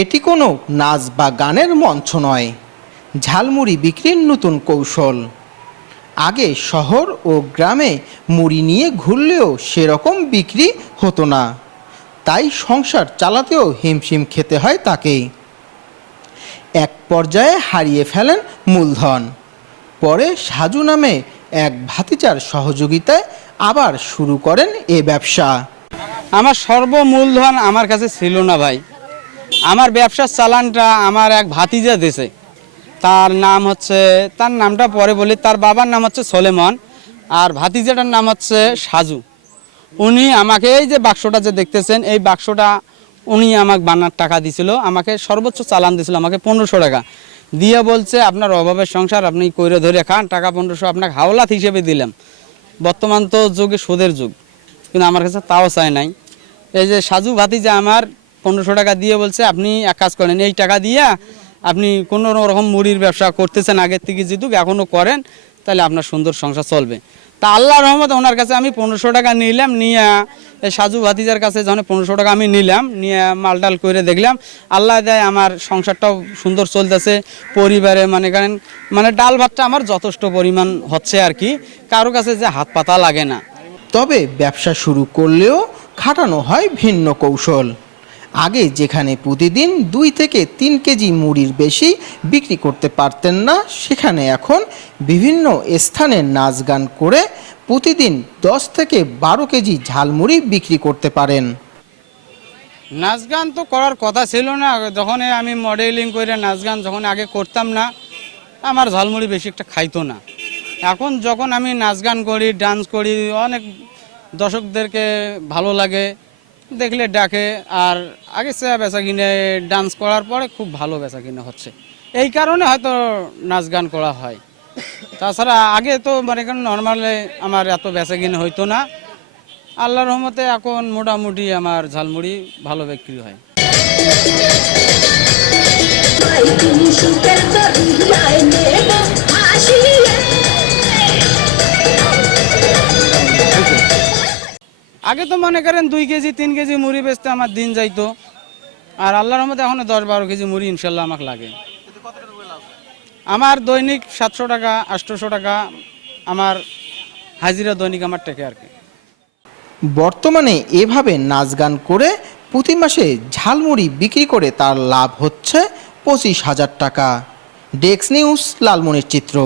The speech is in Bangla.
এটি কোনো নাচ বা গানের মঞ্চ নয়, ঝালমুড়ি বিক্রির নতুন কৌশল। আগে শহর ও গ্রামে মুড়ি নিয়ে ঘুরলেও সেরকম বিক্রি হতো না, তাই সংসার চালাতেও হিমশিম খেতে হয় তাকেই। এক পর্যায়ে হারিয়ে ফেলেন মূলধন। পরে সাজু নামে এক ভাতিজার সহযোগিতায় আবার শুরু করেন এ ব্যবসা। আমার সর্বমূলধন আমার কাছে ছিল না ভাই। আমার ব্যবসার চালানটা আমার এক ভাতিজা দিয়েছে। তার নামটা পরে বলি। তার বাবার নাম হচ্ছে সলেমন, আর ভাতিজাটার নাম হচ্ছে সাজু। উনি আমাকে এই যে বাক্সটা যে দেখতেছেন, এই বাক্সটা উনি আমাকে বানার টাকা দিছিল। আমাকে সর্বোচ্চ চালান দিছিল আমাকে 1500 টাকা দিয়ে বলছে, আপনার অভাবের সংসার, আপনি কইরে ধরে খান, টাকা 1500 আপনাকে হাওলাত হিসেবে দিলাম। বর্তমান তো যুগে সুদের যুগ, কিন্তু আমার কাছে তাও চাই নাই। এই যে সাজু ভাতিজা আমার 1500 টাকা দিয়ে বলছে, আপনি এক কাজ করেন, এই টাকা দিয়ে আপনি কোনো রকম মুড়ির ব্যবসা করতেছেন আগের থেকে, যেহেতু এখনও করেন, তাহলে আপনার সুন্দর সংসার চলবে। তা আল্লাহর রহমতে ওনার কাছে আমি 1500 টাকা নিলাম। নিয়ে এই সাজু ভাতিজার কাছে যখন 1500 টাকা আমি নিলাম, নিয়ে মালটাল করে দেখলাম, আল্লাহ দেয় আমার সংসারটাও সুন্দর চলতেছে। পরিবারে মানে ডাল ভাতটা আমার যথেষ্ট পরিমাণ হচ্ছে আর কি, কারো কাছে যে হাত পাতা লাগে না। তবে ব্যবসা শুরু করলেও খাটানো হয় ভিন্ন কৌশল। আগে যেখানে প্রতিদিন 2 থেকে 3 কেজি মুড়ির বেশি বিক্রি করতে পারতেন না, সেখানে এখন বিভিন্ন স্থানে নাচ গান করে প্রতিদিন 10 থেকে 12 কেজি ঝালমুড়ি বিক্রি করতে পারেন। নাচ গান তো করার কথা ছিল না। যখন আমি মডেলিং করে নাচ গান যখন আগে করতাম না, আমার ঝালমুড়ি বেশি একটা খাইতো না। এখন যখন আমি নাচ গান করি, ডান্স করি, অনেক দর্শকদেরকে ভালো লাগে, দেখলে ডাকে। আর আগে সে বেচা কিনে ডান্স করার পরে খুব ভালো বেচা কিনে হচ্ছে, এই কারণে হয়তো নাচ গান করা হয়। তাছাড়া আগে তো নর্মালি আমার এত বেচা কিনে হইতো না। আল্লাহর রহমতে এখন মোটামুটি আমার ঝালমুড়ি ভালো বিক্রি হয়। আগে তো মনে করেন 2 কেজি 3 কেজি মুড়ি বেচতে আমার দিন যাইতো, আর আল্লাহর রহমতে এখন 10-12 কেজি মুড়ি ইনশাল্লাহ আমাকে লাগে। আমার দৈনিক 700 টাকা 800 টাকা আমার হাজিরা দৈনিক আমার টেকে আর কি। বর্তমানে এভাবে নাচ গান করে প্রতি মাসে ঝালমুড়ি বিক্রি করে তার লাভ হচ্ছে 25,000 টাকা। Desk news, লালমনিরচিত্র।